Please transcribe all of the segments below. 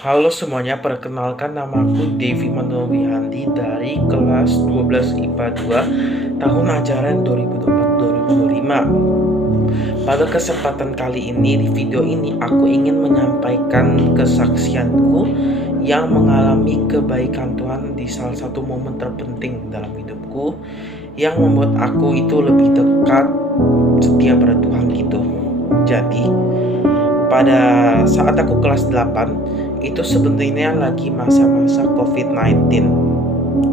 Halo semuanya, perkenalkan namaku Devi Manulwihandi dari kelas 12 IPA 2 tahun ajaran 2024-2025. Pada kesempatan kali ini, di video ini aku ingin menyampaikan kesaksianku yang mengalami kebaikan Tuhan di salah satu momen terpenting dalam hidupku yang membuat aku itu lebih dekat setia pada Tuhan gitu. Jadi, pada saat aku kelas 8 itu sebenarnya lagi masa-masa COVID-19,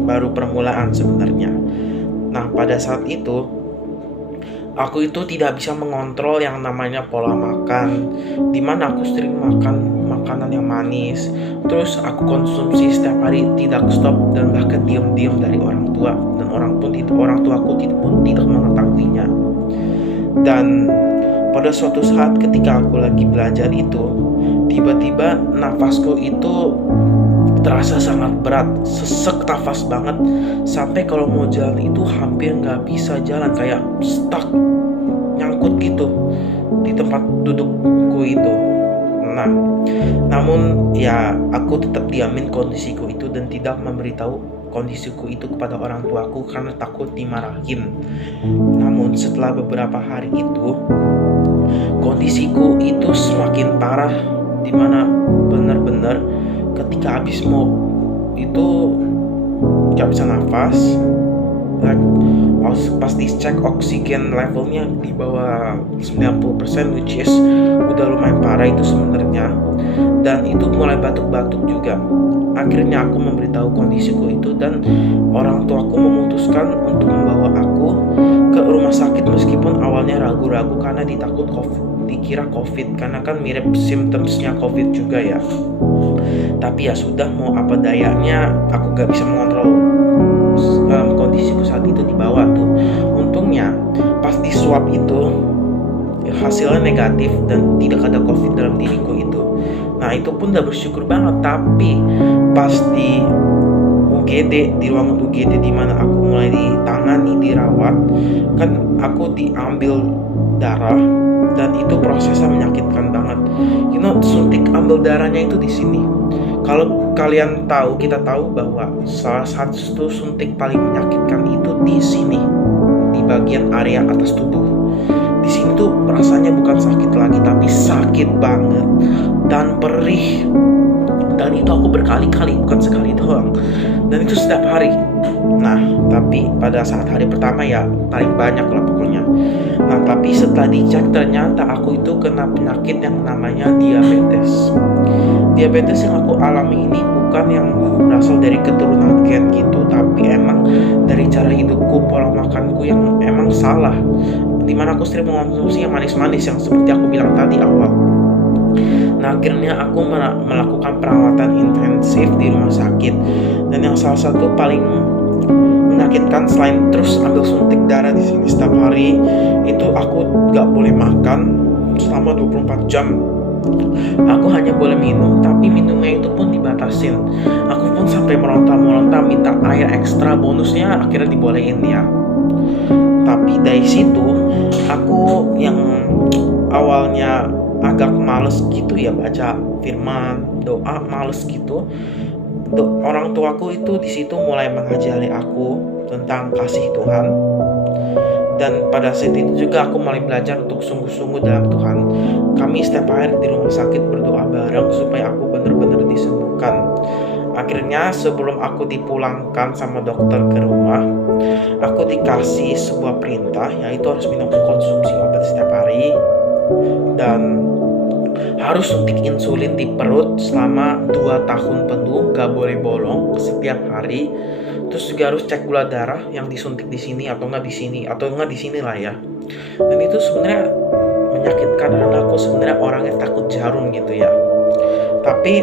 baru permulaan sebenarnya. Nah, pada saat itu aku itu tidak bisa mengontrol yang namanya pola makan, dimana aku sering makan makanan yang manis, terus aku konsumsi setiap hari tidak stop dan bahkan diam-diam dari orang tua, dan orang tuaku pun tidak mengetahuinya. Dan pada suatu saat ketika aku lagi belajar itu, tiba-tiba nafasku itu terasa sangat berat, sesek nafas banget, sampai kalau mau jalan itu hampir nggak bisa jalan, kayak stuck, nyangkut gitu di tempat dudukku itu. Nah, namun ya aku tetap diamin kondisiku itu dan tidak memberitahu kondisiku itu kepada orang tuaku karena takut dimarahin. Namun setelah beberapa hari itu, kondisiku itu semakin parah, dimana benar-benar ketika habis mau itu gak bisa nafas. Pas dicek oksigen levelnya di bawah 90%, which is udah lumayan parah itu sebenarnya, dan itu mulai batuk-batuk juga. Akhirnya aku memberitahu kondisiku itu dan orang tuaku memutuskan untuk membawa aku ke rumah sakit meskipun awalnya ragu-ragu karena dikira COVID, karena kan mirip symptomsnya COVID juga ya. Tapi ya sudah, mau apa dayanya, aku gak bisa mengontrol kondisiku saat itu dibawa tuh. Untungnya pas di swab itu hasilnya negatif dan tidak ada COVID dalam diriku itu. Nah, itu pun udah bersyukur banget. Tapi pas di UGD, di ruangan UGD di mana aku mulai ditangani, dirawat, kan aku diambil darah dan itu prosesnya menyakitkan banget. Suntik ambil darahnya itu di sini. Kalau kalian tahu, kita tahu bahwa salah satu suntik paling menyakitkan itu di sini, di bagian area atas tubuh. Di sini tuh rasanya bukan sakit lagi, tapi sakit banget dan perih. Dan itu aku berkali-kali, bukan sekali doang. Dan itu setiap hari. Nah, tapi pada saat hari pertama ya paling banyak lah pokoknya. Nah, tapi setelah dicek ternyata aku itu kena penyakit yang namanya diabetes. Diabetes yang aku alami ini bukan yang berasal dari keturunan gen gitu, tapi emang dari cara hidupku, pola makanku yang emang salah, dimana aku sering mengonsumsi yang manis-manis yang seperti aku bilang tadi awal. Nah, akhirnya aku melakukan perawatan intensif di rumah sakit, dan yang salah satu paling menyakitkan selain terus ambil suntik darah di sini setiap hari, itu aku gak boleh makan selama 24 jam. Aku hanya boleh minum, tapi minumnya itu pun dibatasin. Aku pun sampai meronta-meronta minta air ekstra, bonusnya akhirnya dibolehin ya. Tapi dari situ aku yang awalnya agak males gitu ya baca firman, doa, males gitu. Orang tuaku itu di situ mulai mengajari aku tentang kasih Tuhan. Dan pada saat itu juga aku mulai belajar untuk sungguh-sungguh dalam Tuhan. Kami setiap hari di rumah sakit berdoa bareng supaya aku benar-benar disembuhkan. Akhirnya sebelum aku dipulangkan sama dokter ke rumah, aku dikasih sebuah perintah, yaitu harus minum konsumsi obat setiap hari dan harus suntik insulin di perut selama 2 tahun penuh, gak boleh bolong setiap hari. Terus juga harus cek gula darah yang disuntik di sini atau enggak di sini, atau enggak di sini lah ya. Dan itu sebenarnya menyakitkan karena aku sebenarnya orangnya takut jarum gitu ya. Tapi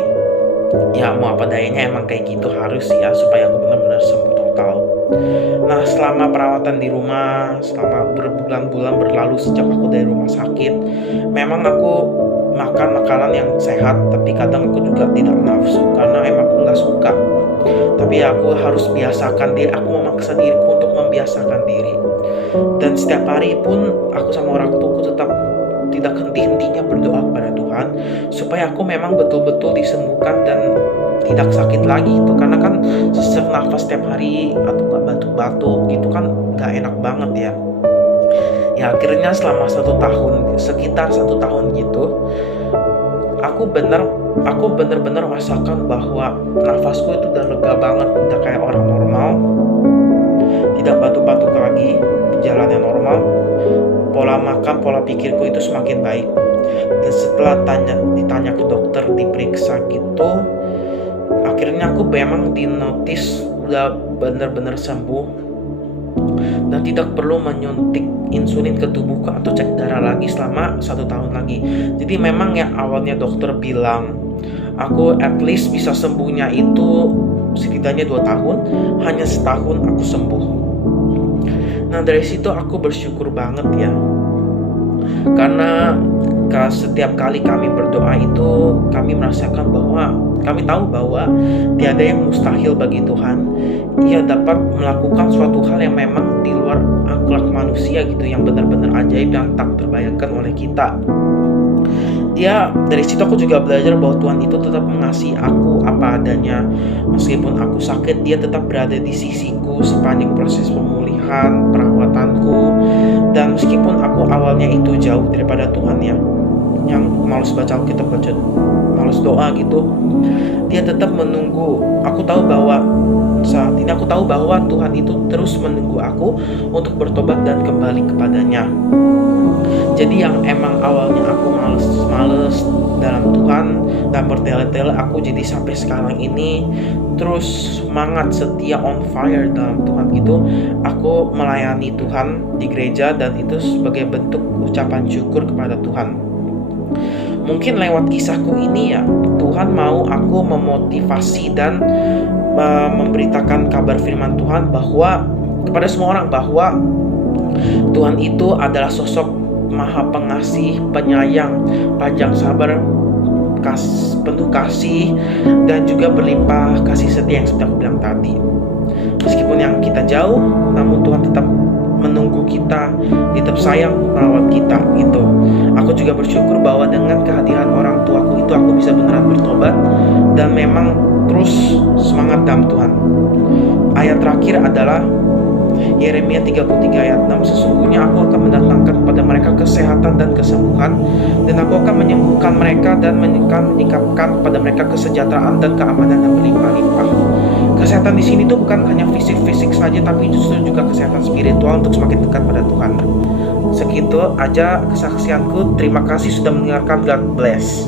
ya mau apa dayanya, emang kayak gitu harus ya supaya aku benar-benar sembuh total. Nah, selama perawatan di rumah, selama berbulan-bulan berlalu sejak aku dari rumah sakit, memang aku makan makanan yang sehat, tapi kadang aku juga tidak nafsu karena emang aku nggak suka. Tapi aku harus biasakan diri, aku memaksa diriku untuk membiasakan diri. Dan setiap hari pun aku sama orang tuaku tetap tidak henti-hentinya berdoa kepada Tuhan supaya aku memang betul-betul disembuhkan dan tidak sakit lagi itu, karena kan sesak nafas setiap hari atau nggak batuk-batuk gitu kan nggak enak banget ya. Ya akhirnya selama 1 tahun, sekitar 1 tahun gitu, aku bener aku bener-bener rasakan bahwa nafasku itu udah lega banget, udah kayak orang normal, tidak batuk-batuk lagi, jalannya normal, pola makan, pola pikirku itu semakin baik. Dan setelah ditanya ke dokter, diperiksa gitu, akhirnya aku memang dinotis udah bener-bener sembuh dan tidak perlu menyuntik insulin ke tubuhku atau cek darah lagi selama 1 tahun lagi. Jadi memang yang awalnya dokter bilang aku at least bisa sembuhnya itu setidaknya 2 tahun, hanya setahun aku sembuh. Nah dari situ aku bersyukur banget ya, karena setiap kali kami berdoa itu kami merasakan bahwa kami tahu bahwa tiada yang mustahil bagi Tuhan. Ia dapat melakukan suatu hal yang memang di luar akhlak manusia gitu, yang benar-benar ajaib yang tak terbayangkan oleh kita. Dari situ aku juga belajar bahwa Tuhan itu tetap mengasihi aku apa adanya. Meskipun aku sakit, Dia tetap berada di sisiku sepanjang proses pemulihan, perawatanku. Dan meskipun aku awalnya itu jauh daripada Tuhan ya, yang malas baca Alkitab, malas doa gitu, Dia tetap menunggu. Saat ini aku tahu bahwa Tuhan itu terus menunggu aku untuk bertobat dan kembali kepadanya. Jadi yang emang awalnya aku males dalam Tuhan dan bertele-tele, aku jadi sampai sekarang ini terus semangat, setia, on fire dalam Tuhan gitu. Aku melayani Tuhan di gereja dan itu sebagai bentuk ucapan syukur kepada Tuhan. Mungkin lewat kisahku ini ya, Tuhan mau aku memotivasi dan memberitakan kabar firman Tuhan bahwa kepada semua orang bahwa Tuhan itu adalah sosok Maha Pengasih, penyayang, panjang sabar, penuh kasih, dan juga berlimpah kasih setia yang seperti aku bilang tadi. Meskipun yang kita jauh, namun Tuhan tetap menunggu kita, tetap sayang merawat kita gitu. Aku juga bersyukur bahwa dengan kehadiran orang tuaku itu aku bisa beneran bertobat dan memang terus semangat dalam Tuhan. Ayat terakhir adalah Yeremia 33 ayat 6, sesungguhnya aku akan mendatangkan kepada mereka kesehatan dan kesembuhan, dan aku akan menyembuhkan mereka dan menyingkapkan kepada mereka kesejahteraan dan keamanan yang berlimpah-limpah. Kesehatan di sini tuh bukan hanya fisik-fisik saja, tapi justru juga kesehatan spiritual untuk semakin dekat pada Tuhan. Segitu aja kesaksianku. Terima kasih sudah mendengarkan. God bless.